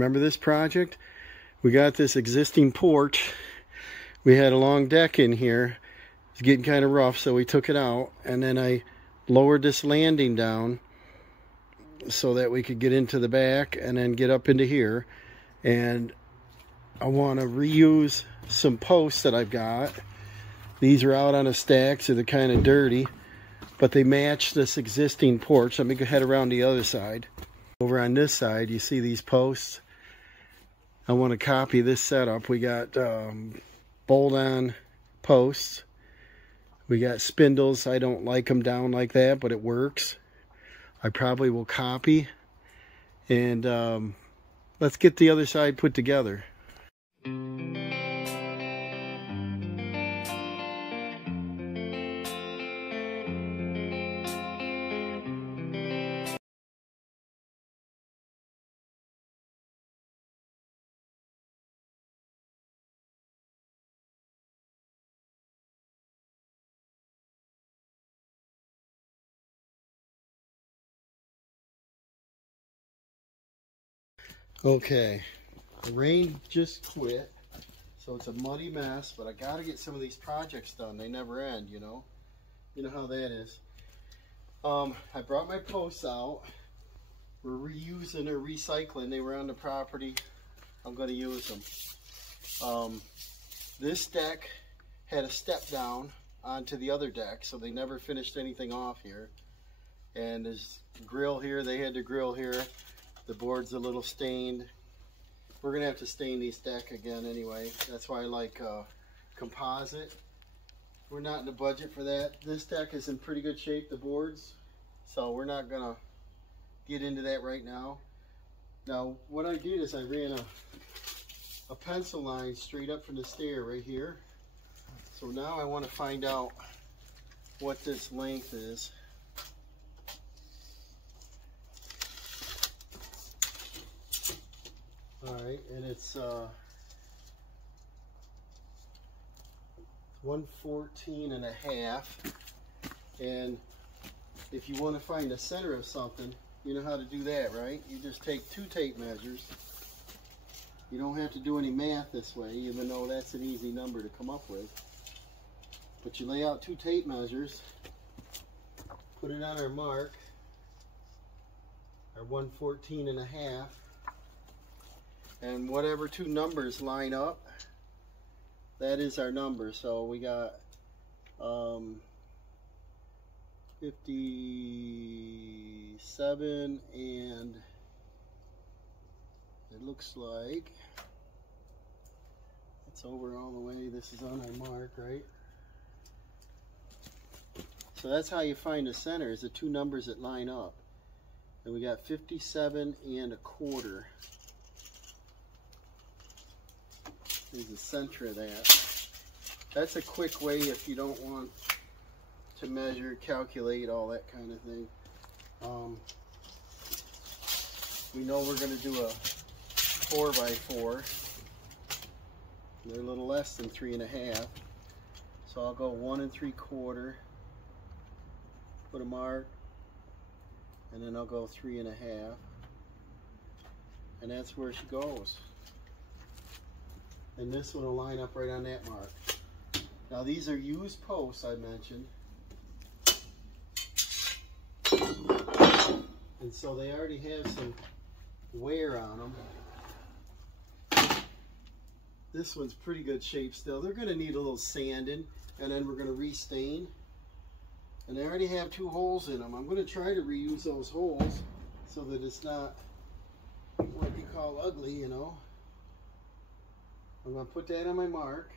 Remember this project? We got this existing porch. We had a long deck in here. It's getting kind of rough, so we took it out, and then I lowered this landing down so that we could get into the back and then get up into here. And I want to reuse some posts that I've got. These are out on a stack, so they're kind of dirty, but they match this existing porch. Let me go head around the other side. Over on this side, you see these posts. I want to copy this setup. We got bolt-on posts. We got spindles. I don't like them down like that, but it works. I probably will copy. And let's get the other side put together. Okay, the rain just quit, so it's a muddy mess, but I gotta get some of these projects done. They never end, you know. You know how that is. I brought my posts out. We're reusing or recycling. They were on the property. I'm gonna use them. This deck had a step down onto the other deck, so they never finished anything off here. And there's grill here. They had the grill here. The board's a little stained. We're gonna have to stain these deck again anyway. That's why I like composite. We're not in the budget for that. This deck is in pretty good shape, the boards, so we're not gonna get into that right now. Now, what I did is I ran a pencil line straight up from the stair right here. So now I want to find out what this length is. Alright, and it's 114.5. And if you want to find the center of something, you know how to do that, right? You just take 2 tape measures. You don't have to do any math this way, even though that's an easy number to come up with. But you lay out 2 tape measures, put it on our mark, our 114.5. And whatever 2 numbers line up, that is our number. So we got 57, and it looks like it's over all the way. This is on our mark, right? So that's how you find the center, is the 2 numbers that line up. And we got 57.25. Is the center of that. That's a quick way if you don't want to measure, calculate, all that kind of thing. We know we're going to do a 4x4. They're a little less than 3.5. So I'll go 1 3/4, put a mark, and then I'll go 3.5. And that's where she goes. And this one will line up right on that mark. Now these are used posts I mentioned. And so they already have some wear on them. This one's pretty good shape still. They're going to need a little sanding, and then we're going to restain. And they already have 2 holes in them. I'm going to try to reuse those holes so that it's not what you call ugly, you know. I'm going to put that on my mark.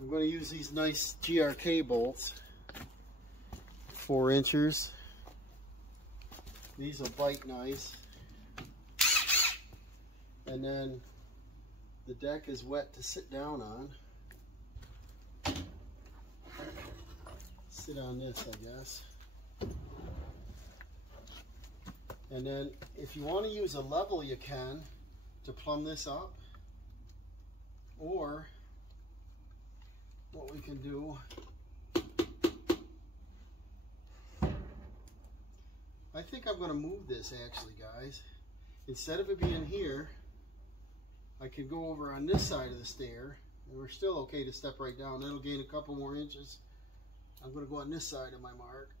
I'm going to use these nice GRK bolts, 4 inches. These will bite nice. And then the deck is wet to sit down on. Sit on this, I guess. And then if you want to use a level, you can, to plumb this up. Or what we can do, I think I'm going to move this actually, guys. Instead of it being here, I could go over on this side of the stair, and we're still okay to step right down. That'll gain a couple more inches. I'm going to go on this side of my mark.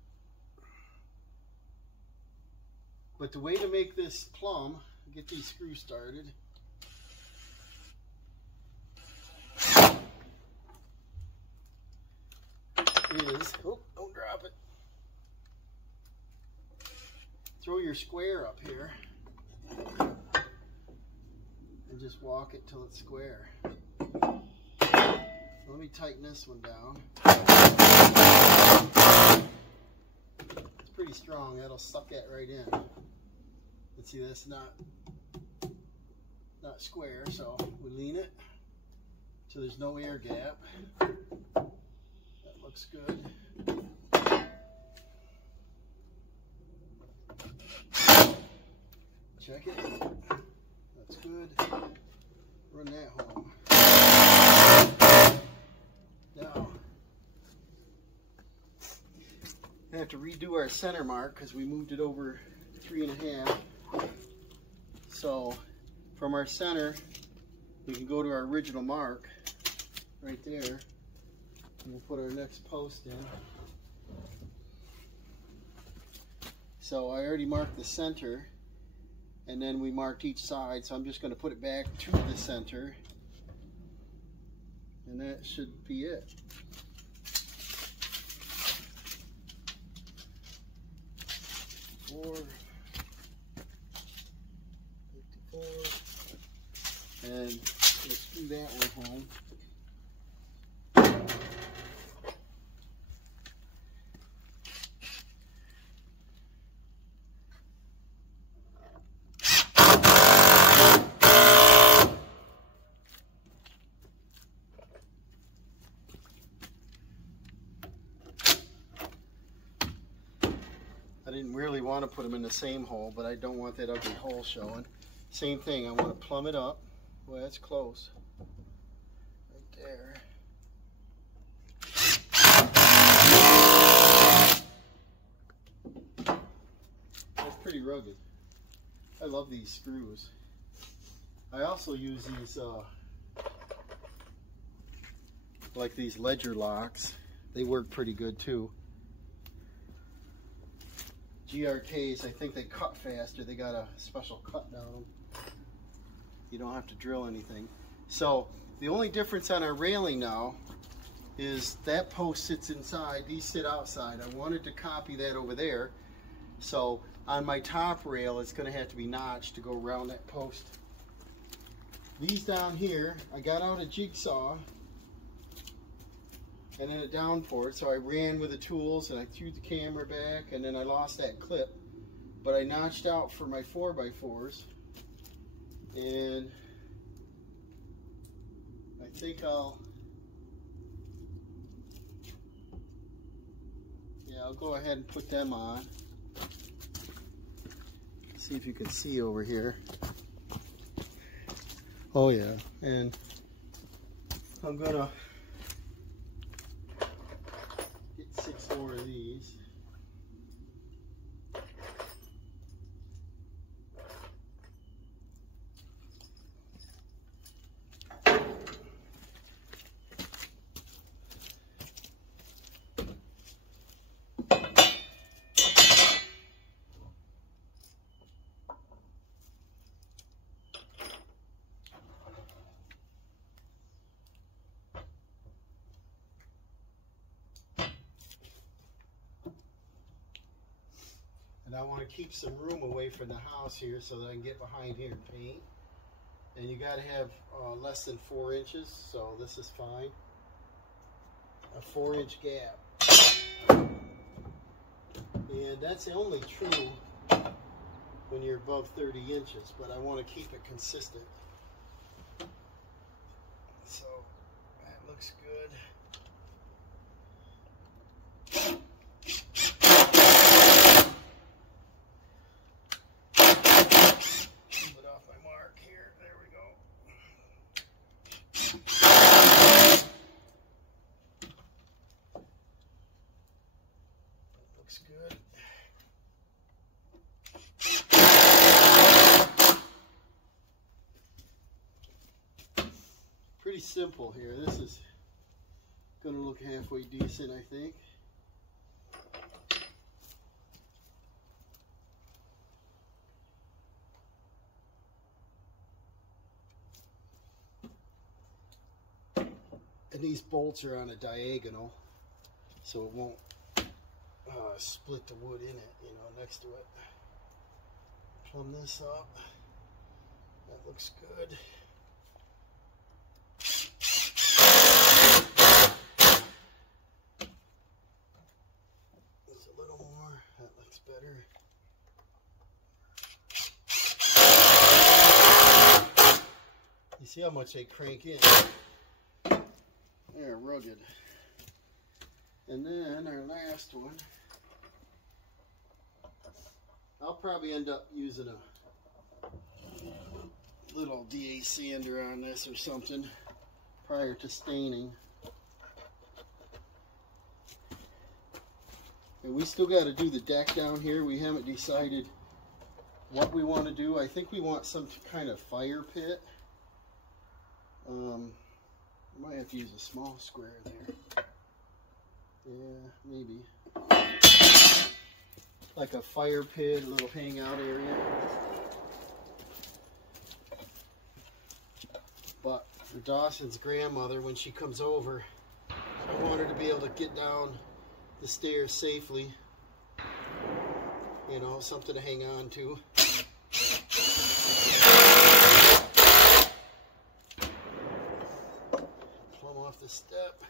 But the way to make this plumb, get these screws started, is, oh, don't drop it. Throw your square up here and just walk it till it's square. Let me tighten this one down. It's pretty strong. That'll suck that right in. Let's see, that's not square, so we lean it so there's no air gap. That looks good. Check it. That's good. Run that home. Now, I have to redo our center mark because we moved it over 3.5. So from our center, we can go to our original mark right there. And we'll put our next post in. So I already marked the center, and then we marked each side. So I'm just going to put it back to the center, and that should be it. And let's do that one home. I didn't really want to put them in the same hole, but I don't want that ugly hole showing. Same thing, I want to plumb it up. Well, that's close. Right there. That's pretty rugged. I love these screws. I also use these, like these ledger locks. They work pretty good too. GRKs, I think they cut faster. They got a special cut down them. You don't have to drill anything. So the only difference on our railing now is that post sits inside, these sit outside. I wanted to copy that over there. So on my top rail, it's going to have to be notched to go around that post. These down here, I got out a jigsaw and then a down for it. So I ran with the tools and I threw the camera back, and then I lost that clip. But I notched out for my 4x4s. And I think I'll go ahead and put them on. See if you can see over here. Oh yeah, and I'm gonna get 6 more of these. And I want to keep some room away from the house here so that I can get behind here and paint. And you got to have less than 4 inches, so this is fine. A 4-inch gap. And that's only true when you're above 30 inches, but I want to keep it consistent. So that looks good. Good. simple here. This is gonna look halfway decent, I think. And these bolts are on a diagonal, so it won't split the wood in it, you know, next to it. Plumb this up. That looks good. There's a little more. That looks better. You see how much they crank in? They're rugged. And then our last one, I'll probably end up using a little DA sander on this or something prior to staining. And we still got to do the deck down here. We haven't decided what we want to do. I think we want some kind of fire pit. I might have to use a small square there. Yeah, maybe. Like a fire pit, a little hangout area. But for Dawson's grandmother, when she comes over, I want her to be able to get down the stairs safely. You know, something to hang on to. Plumb off the step.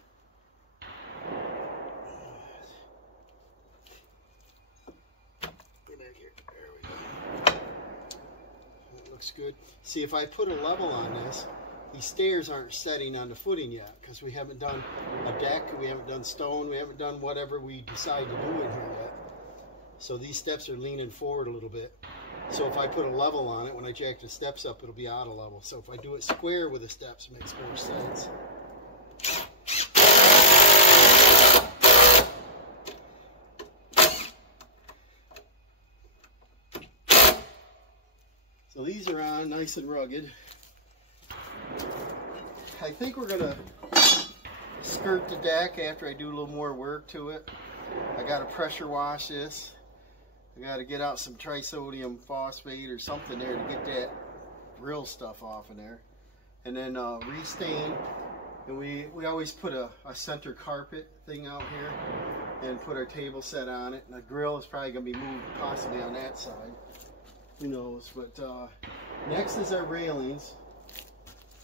Get back here. There we go. That looks good. See, if I put a level on this, these stairs aren't setting on the footing yet because we haven't done a deck, we haven't done stone, we haven't done whatever we decide to do in here yet. So these steps are leaning forward a little bit. So if I put a level on it, when I jack the steps up, it'll be out of level. So if I do it square with the steps, it makes more sense. So these are on nice and rugged. I think we're gonna skirt the deck after I do a little more work to it. I gotta pressure wash this. I gotta get out some trisodium phosphate or something there to get that real stuff off in there. And then restain. And we always put a center carpet thing out here and put our table set on it. And the grill is probably gonna be moved possibly on that side. Who knows? But next is our railings.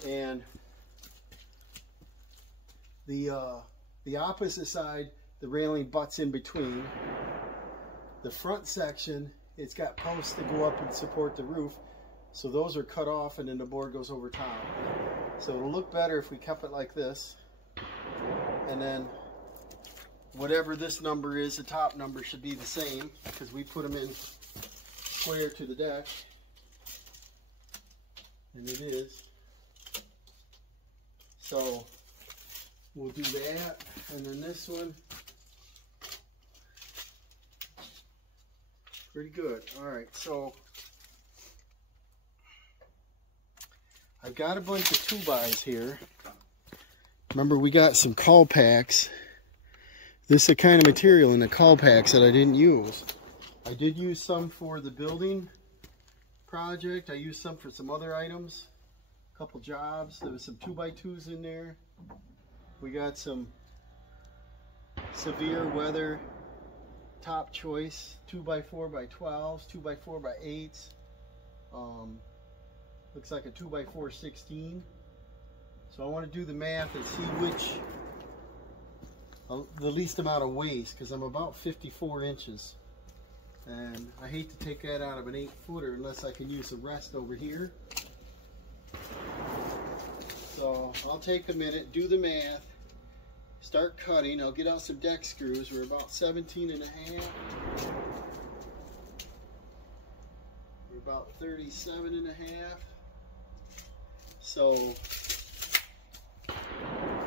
And the opposite side, the railing butts in between. The front section, it's got posts that go up and support the roof, so those are cut off and then the board goes over top. So it'll look better if we kept it like this. And then whatever this number is, the top number should be the same because we put them in square to the deck. And it is. So we'll do that, and then this one. Pretty good. Alright, so I've got a bunch of 2x here. Remember, we got some call packs. This is the kind of material in the call packs that I didn't use. I did use some for the building project. I used some for some other items. A couple jobs. There was some 2x2s in there. We got some severe weather top choice 2x4x12s, 2x4x8s. Looks like a 2x4/16. So I want to do the math and see which the least amount of waste, because I'm about 54 inches. And I hate to take that out of an 8-footer unless I can use the rest over here. So I'll take a minute, do the math, start cutting. I'll get out some deck screws. We're about 17 and a half. We're about 37 and a half. So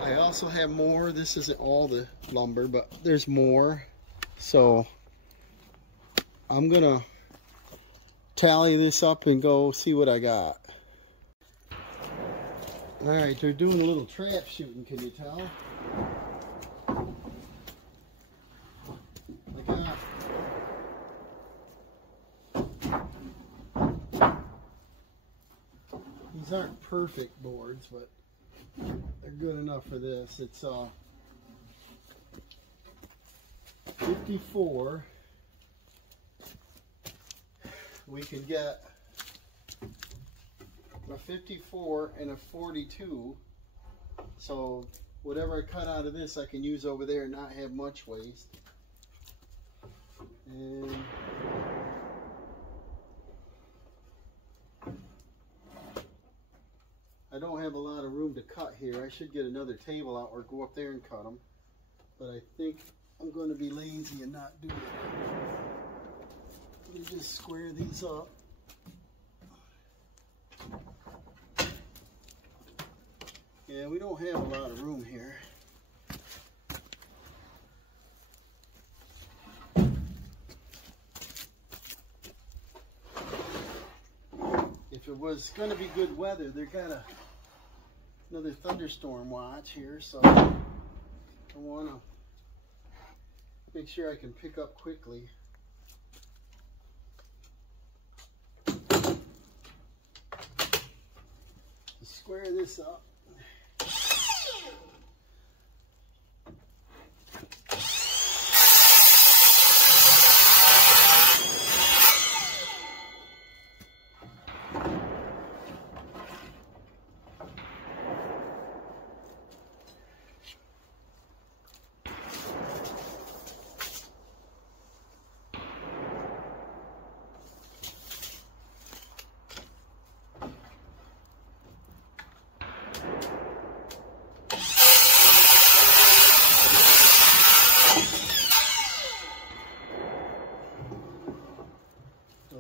I also have more. This isn't all the lumber, but there's more. So I'm gonna tally this up and go see what I got. Alright, they're doing a little trap shooting, can you tell? These aren't perfect boards, but they're good enough for this. It's 54. We can get a 54 and a 42. So whatever I cut out of this, I can use over there and not have much waste. And I don't have a lot of room to cut here. I should get another table out or go up there and cut them. But I think I'm going to be lazy and not do that. Let me just square these up. Yeah, we don't have a lot of room here. If it was going to be good weather, they got another thunderstorm watch here, so I want to make sure I can pick up quickly. Square this up.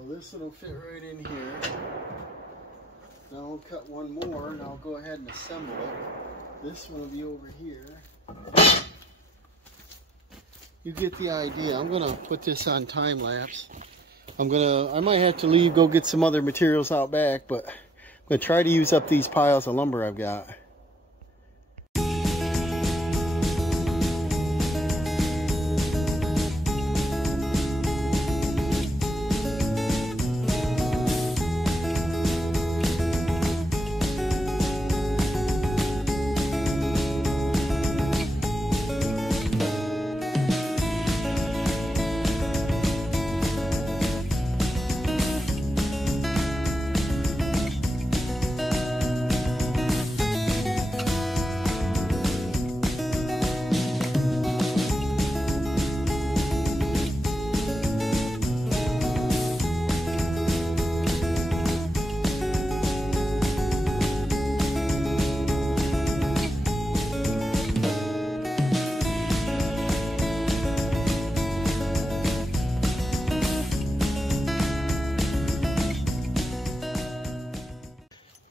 This one will fit right in here. Now I'll cut one more and I'll go ahead and assemble it. This one will be over here. You get the idea. I'm gonna put this on time lapse. I might have to leave, go get some other materials out back, but I'm gonna try to use up these piles of lumber I've got.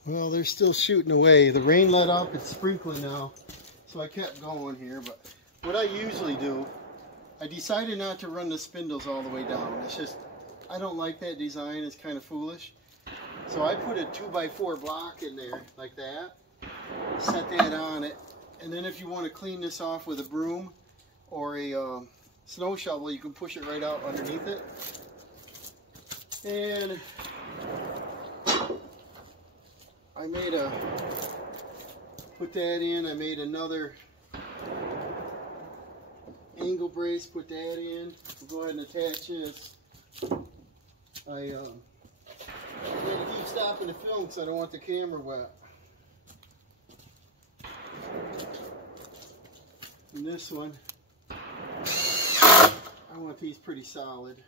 Well, they're still shooting away. The rain let up, it's sprinkling now, so I kept going here. But what I usually do, I decided not to run the spindles all the way down. It's just, I don't like that design, it's kind of foolish. So I put a 2x4 block in there, like that, set that on it, and then if you want to clean this off with a broom or a snow shovel, you can push it right out underneath it. And I put that in, I made another angle brace, put that in. We'll go ahead and attach this. I had to keep stopping the film because I don't want the camera wet. And this one, I want these pretty solid.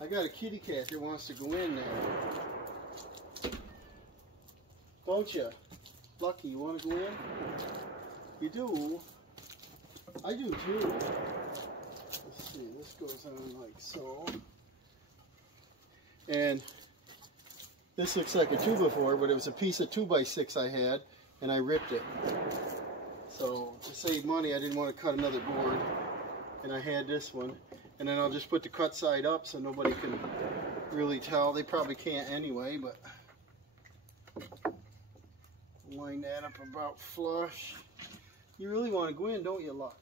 I got a kitty cat that wants to go in there. Don't you? Lucky, you want to go in? You do? I do too. Let's see, this goes on like so. And this looks like a 2x4, but it was a piece of 2x6 I had, and I ripped it. So to save money, I didn't want to cut another board. and I had this one. And then I'll just put the cut side up so nobody can really tell. They probably can't anyway, but line that up about flush. You really want to go in, don't you, Luck?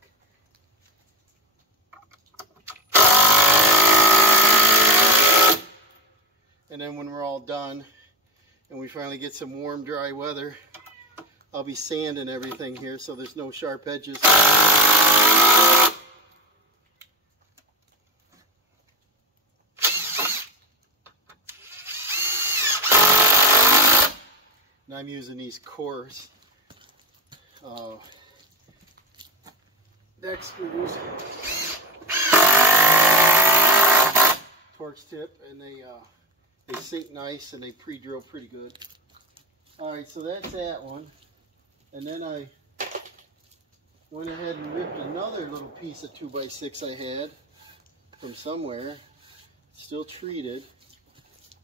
And then when we're all done and we finally get some warm, dry weather, I'll be sanding everything here so there's no sharp edges. And I'm using these coarse deck screws, Torx tip, and they sink nice and they pre-drill pretty good. Alright, so that's that one. And then I went ahead and ripped another little piece of 2x6 I had from somewhere, still treated,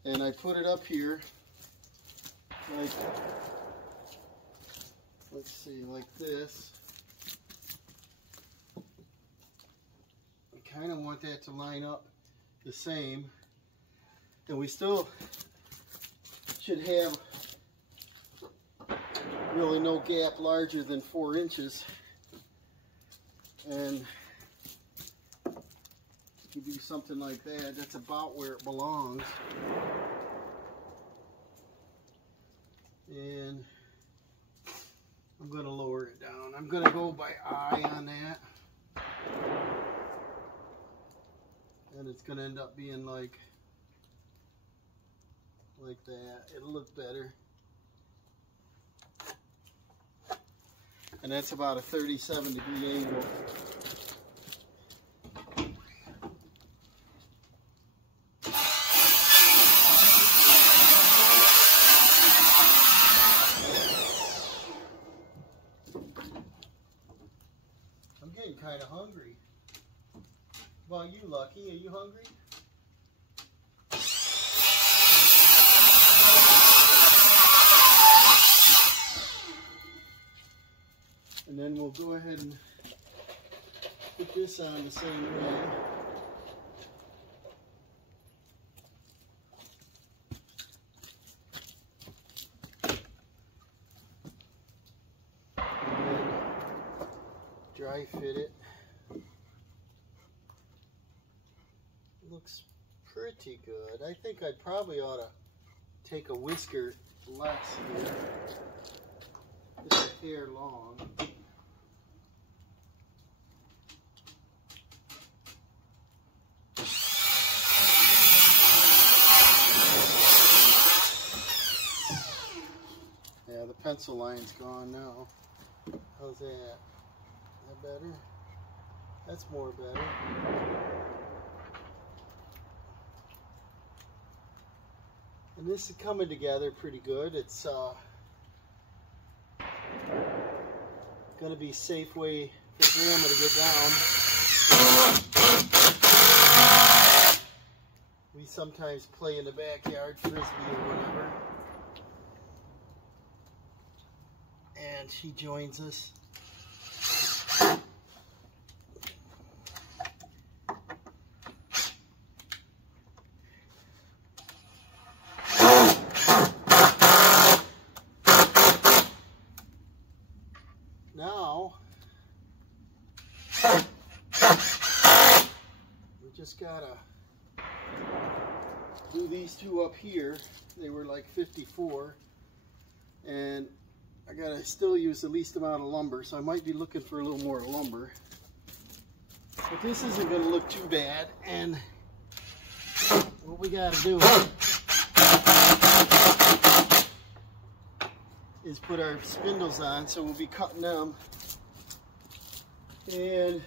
and I put it up here like, let's see, like this. I kind of want that to line up the same, and we still should have really no gap larger than 4 inches. And if you do something like that, that's about where it belongs. And I'm going to lower it down. I'm going to go by eye on that. And it's going to end up being like that. It'll look better. And that's about a 37-degree angle. I'm getting kind of hungry. How about you, Lucky? Are you hungry? And then we'll go ahead and put this on the same way. And then dry fit it. Looks pretty good. I think I probably ought to take a whisker less here. Just a hair long. Yeah, the pencil line's gone now. How's that? Is that better? That's more better. And this is coming together pretty good. It's going to be a safe way for Grandma to get down. We sometimes play in the backyard, frisbee or whatever. And she joins us. Now, we just gotta do these two up here. They were like 54, and I gotta still use the least amount of lumber, so I might be looking for a little more lumber. But this isn't gonna look too bad, and what we gotta do is put our spindles on, so we'll be cutting them. And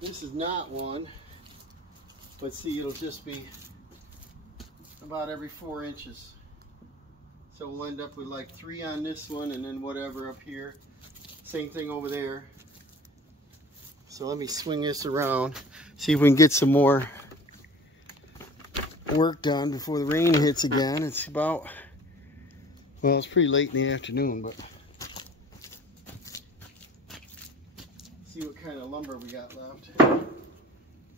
this is not one, but see, it'll just be about every 4 inches. So we'll end up with like 3 on this one, and then whatever up here. Same thing over there. So let me swing this around, see if we can get some more work done before the rain hits again. It's about, well, it's pretty late in the afternoon, but see what kind of lumber we got left.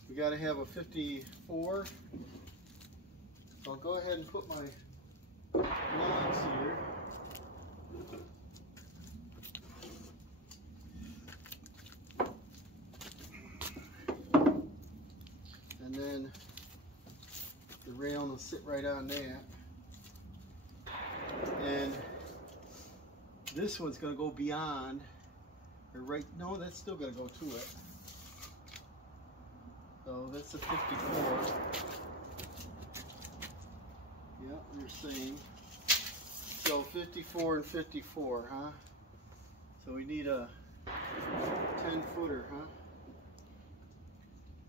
We got to have a 54. I'll go ahead and put my logs here. And then the railing will sit right on that. And this one's going to go beyond, or right, no, that's still going to go to it. So that's a 54. Yep, you're saying. So 54 and 54, huh? So we need a 10 footer, huh?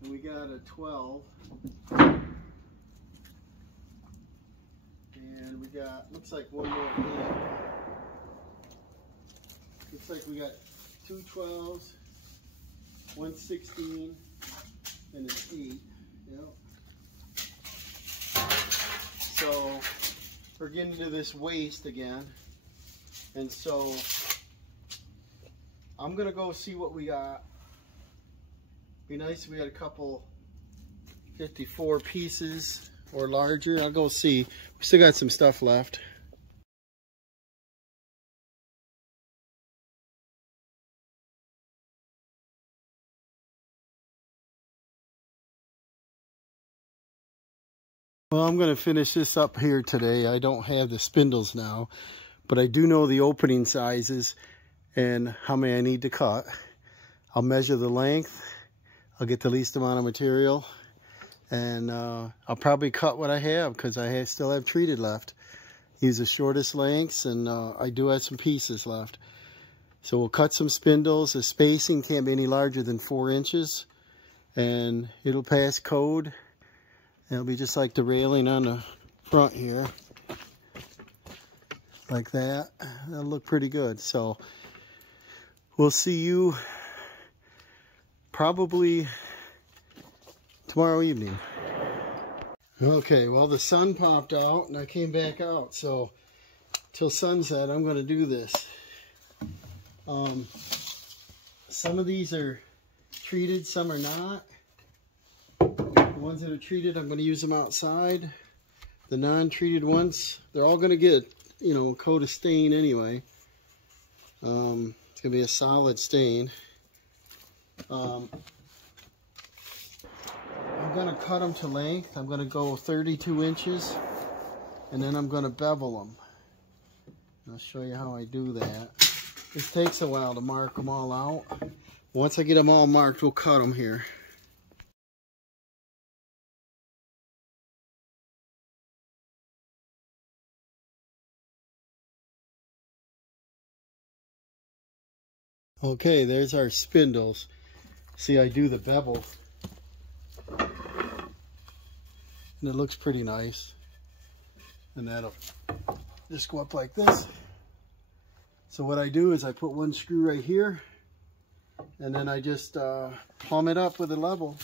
And we got a 12. And we got, looks like one more hand. Looks like we got 2 12s, 1 16, and an 8. Yep. So we're getting to this waist again. And so I'm gonna go see what we got. Be nice if we had a couple 54 pieces or larger. I'll go see. We still got some stuff left. Well, I'm going to finish this up here today. I don't have the spindles now, but I do know the opening sizes and how many I need to cut. I'll measure the length. I'll get the least amount of material, and I'll probably cut what I have because I still have treated left. Use the shortest lengths, and I do have some pieces left. So we'll cut some spindles. The spacing can't be any larger than 4 inches, and it'll pass code. It'll be just like the railing on the front here, like that. That'll look pretty good. So we'll see you probably tomorrow evening. Okay, well, the sun popped out and I came back out, so till sunset I'm going to do this. Some of these are treated, some are not. The ones that are treated, I'm going to use them outside. The non-treated ones, they're all going to get, you know, a coat of stain anyway. It's going to be a solid stain. I'm going to cut them to length. I'm going to go 32 inches, and then I'm going to bevel them. I'll show you how I do that. This takes a while to mark them all out. Once I get them all marked, we'll cut them here. Okay, there's our spindles. See, I do the bevel, and it looks pretty nice. And that'll just go up like this. So what I do is I put one screw right here, and then I just plumb it up with a level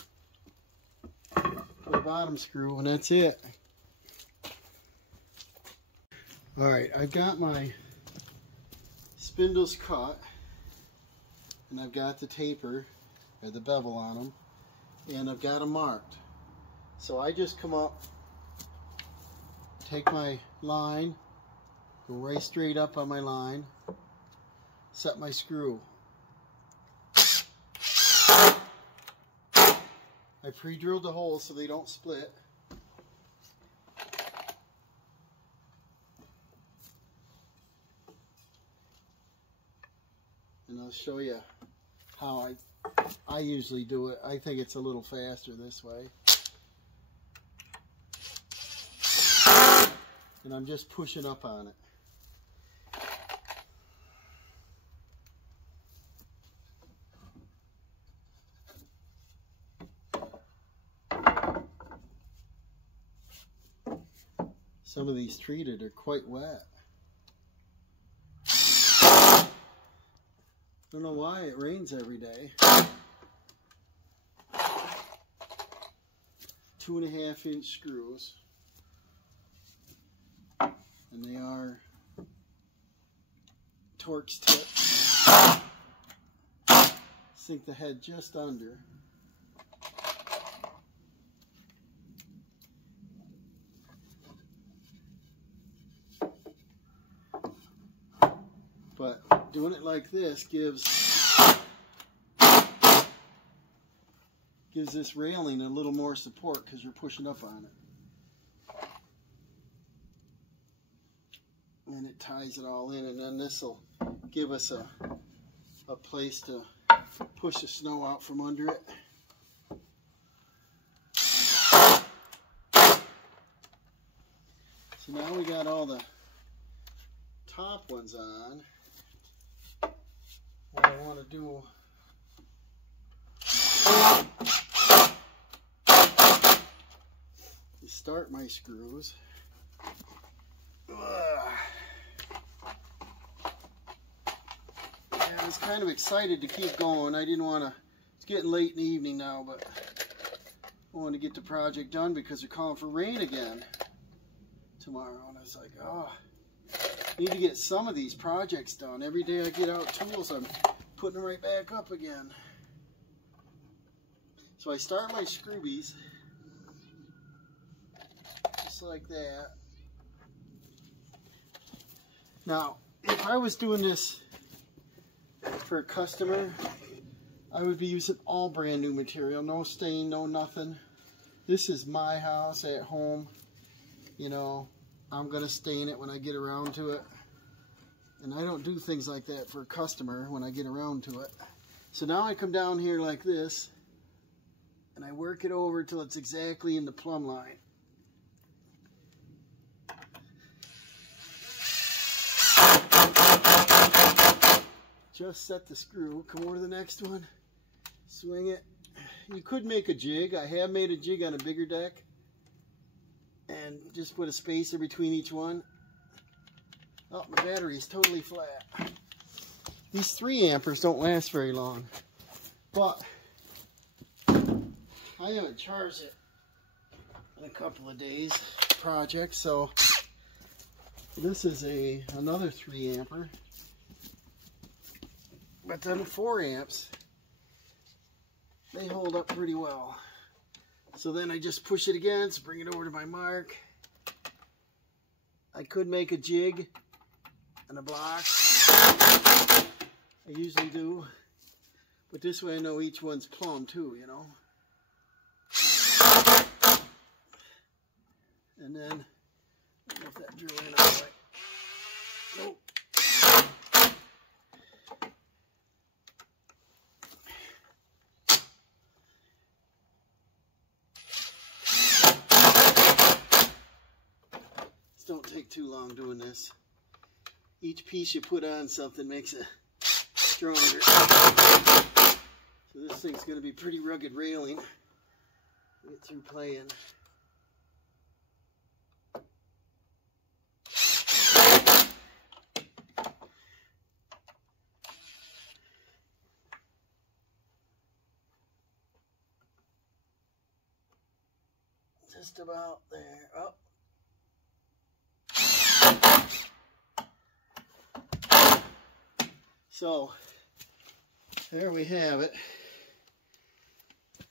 with a bottom screw, and that's it. All right, I've got my spindles cut, and I've got the taper or the bevel on them, and I've got them marked. So I just come up, take my line, go right straight up on my line, set my screw. I pre-drilled the holes so they don't split. And I'll show you how I usually do it. I think it's a little faster this way. And I'm just pushing up on it. Some of these treated are quite wet. Don't know why it rains every day. 2.5 inch screws. And they are Torx tip sink the head just under. But doing it like this gives this railing a little more support because you're pushing up on it. And it ties it all in, and then this will give us a place to push the snow out from under it. So now we got all the top ones on. What I want to do is start my screws. I was kind of excited to keep going. I didn't want to, it's getting late in the evening now, but I wanted to get the project done because they're calling for rain again tomorrow. And I was like, oh, I need to get some of these projects done. Every day I get out tools, I'm putting them right back up again. So I start my scroobies just like that. Now, if I was doing this for a customer, I would be using all brand new material, no stain, no nothing. This is my house at home. You know, I'm gonna stain it when I get around to it, and I don't do things like that for a customer when I get around to it. So now I come down here like this and I work it over till it's exactly in the plumb line. Just set the screw, come over to the next one, swing it. You could make a jig. I have made a jig on a bigger deck and just put a spacer between each one. Oh, my battery is totally flat. These 3 amperes don't last very long, but I haven't charged it in a couple of days project, so this is another 3 ampere. But then 4 amps, they hold up pretty well. So then I just push it against, bring it over to my mark. I could make a jig and a block. I usually do. But this way I know each one's plumb too, you know. And then, I don't know if that drew in all right. Nope. Don't take too long doing this. Each piece you put on something makes it stronger. So this thing's going to be pretty rugged railing. Get through playing. Just about there. Oh. So, there we have it.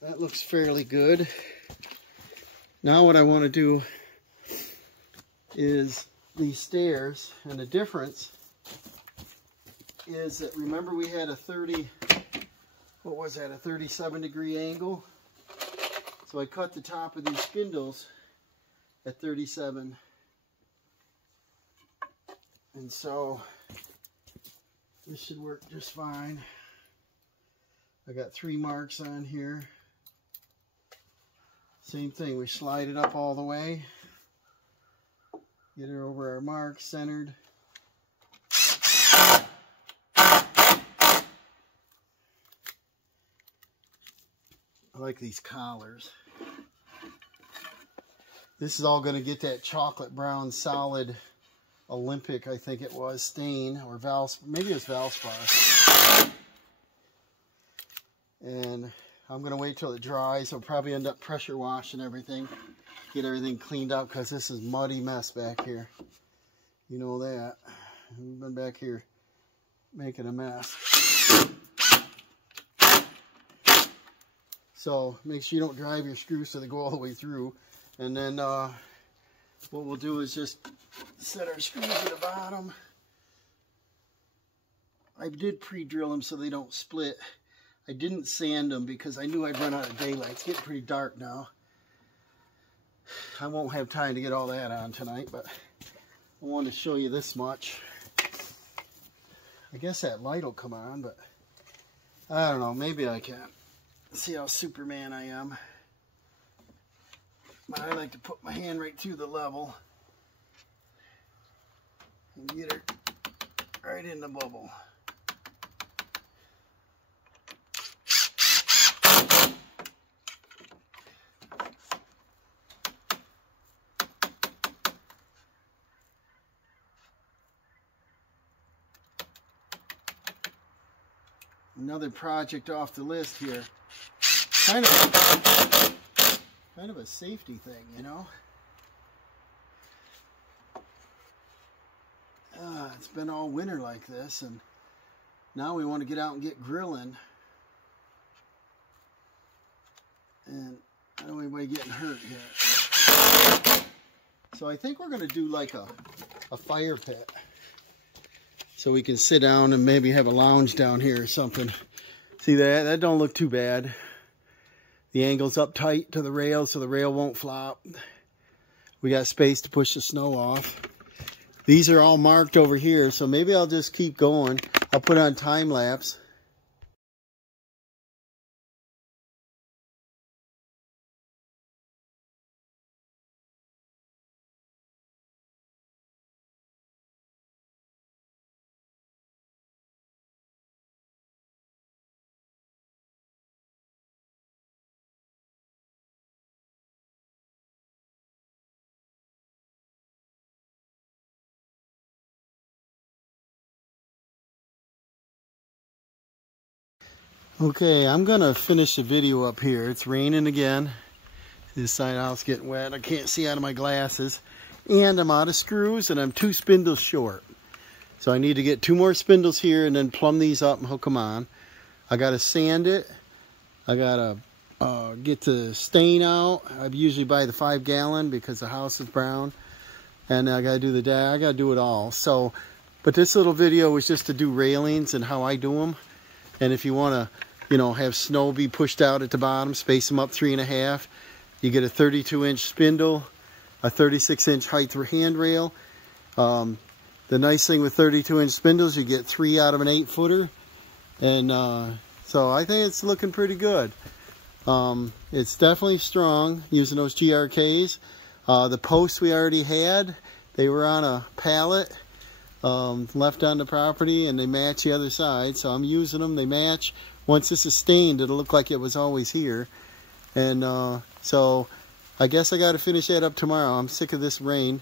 That looks fairly good. Now what I want to do is these stairs, and the difference is that, remember we had a 37-degree angle? So I cut the top of these spindles at 37. And so this should work just fine. I got 3 marks on here. Same thing, we slide it up all the way. Get it over our mark, centered. I like these collars. This is all going to get that chocolate brown solid Olympic, I think it was, stain, or maybe it was Valspar. And I'm going to wait till it dries. I'll probably end up pressure washing everything, get everything cleaned up, because this is a muddy mess back here. You know that. We've been back here making a mess. So make sure you don't drive your screws so they go all the way through. And then what we'll do is just set our screws at the bottom. I did pre-drill them so they don't split. I didn't sand them because I knew I'd run out of daylight. It's getting pretty dark now. I won't have time to get all that on tonight, but I wanted to show you this much. I guess that light will come on, but I don't know. Maybe I can. See how Superman I am. But I like to put my hand right through the level and get her right in the bubble. Another project off the list here. Kind of a safety thing, you know. It's been all winter like this, and now we want to get out and get grilling. And I don't want anybody getting hurt here. So I think we're going to do like a fire pit. So we can sit down and maybe have a lounge down here or something. See that? That don't look too bad. The angle's up tight to the rail so the rail won't flop. We got space to push the snow off. These are all marked over here, so maybe I'll just keep going. I'll put on time lapse. Okay, I'm gonna finish the video up here. It's raining again. This side out's getting wet. I can't see out of my glasses. And I'm out of screws and I'm 2 spindles short. So I need to get 2 more spindles here and then plumb these up and hook them on. I gotta sand it. I gotta get the stain out. I usually buy the 5 gallon because the house is brown. And I gotta do the I gotta do it all. So, but this little video was just to do railings and how I do them. And if you wanna, you know, have snow be pushed out at the bottom, space them up 3.5. You get a 32-inch spindle, a 36-inch height handrail. The nice thing with 32-inch spindles, you get 3 out of an 8-footer. And so I think it's looking pretty good. It's definitely strong using those GRKs. The posts we already had, they were on a pallet left on the property, and they match the other side. So I'm using them, they match. Once this is stained, it'll look like it was always here. And so I guess I got to finish that up tomorrow. I'm sick of this rain.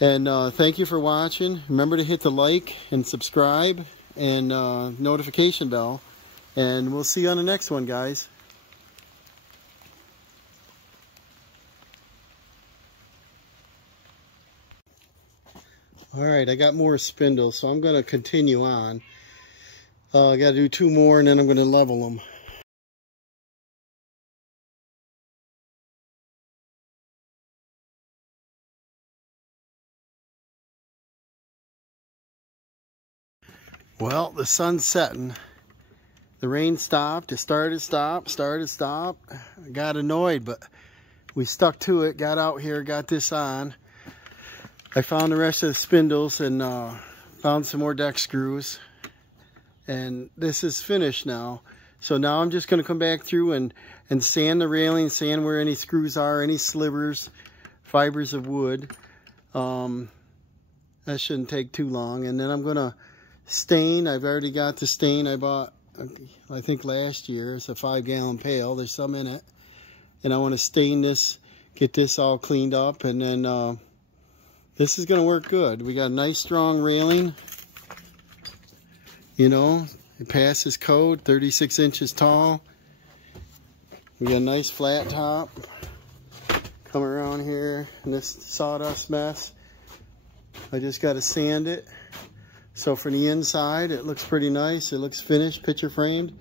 And thank you for watching. Remember to hit the like and subscribe and notification bell. And we'll see you on the next one, guys. Alright, I got more spindles, so I'm going to continue on. I got to do 2 more and then I'm going to level them. Well, the sun's setting. The rain stopped. It started, stop, started, stop. I got annoyed, but we stuck to it. Got out here, got this on. I found the rest of the spindles and found some more deck screws. And this is finished now. So now I'm just going to come back through and sand the railing, sand where any screws are, any slivers, fibers of wood. That shouldn't take too long. And then I'm going to stain. I've already got the stain I bought, I think last year. It's a 5-gallon pail. There's some in it. And I want to stain this, get this all cleaned up, and then this is going to work good. We got a nice strong railing. You know, it passes code, 36 inches tall. We got a nice flat top. Come around here in this sawdust mess. I just got to sand it. So for the inside, it looks pretty nice. It looks finished, picture framed.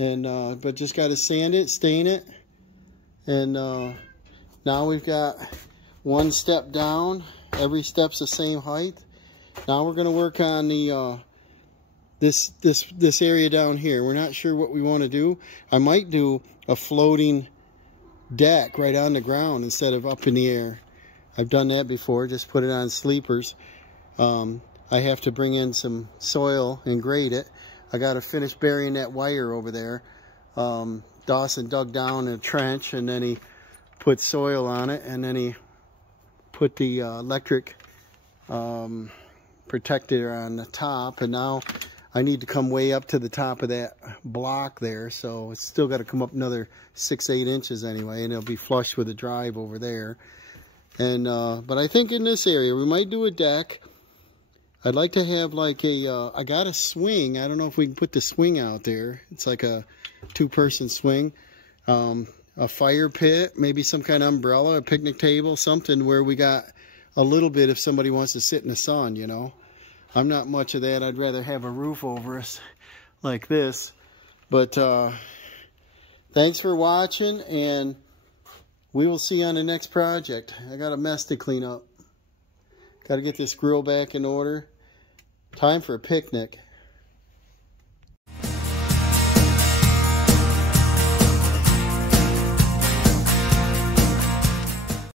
And but just got to sand it, stain it, and now we've got one step down. Every step's the same height. Now we're going to work on the this area down here. We're not sure what we want to do. I might do a floating deck right on the ground instead of up in the air. I've done that before, just put it on sleepers. I have to bring in some soil and grade it. I got to finish burying that wire over there. Dawson dug down a trench, and then he put soil on it, and then he put the electric protector on the top, and now I need to come way up to the top of that block there, so it's still got to come up another 6-8 inches anyway, and it'll be flush with the drive over there. And but I think in this area we might do a deck. I'd like to have like a I got a swing. I don't know if we can put the swing out there. It's like a 2-person swing. A fire pit, maybe some kind of umbrella, a picnic table, something where we got a little bit if somebody wants to sit in the sun, you know. I'm not much of that. I'd rather have a roof over us like this. But thanks for watching, and we will see you on the next project. I got a mess to clean up. Got to get this grill back in order. Time for a picnic.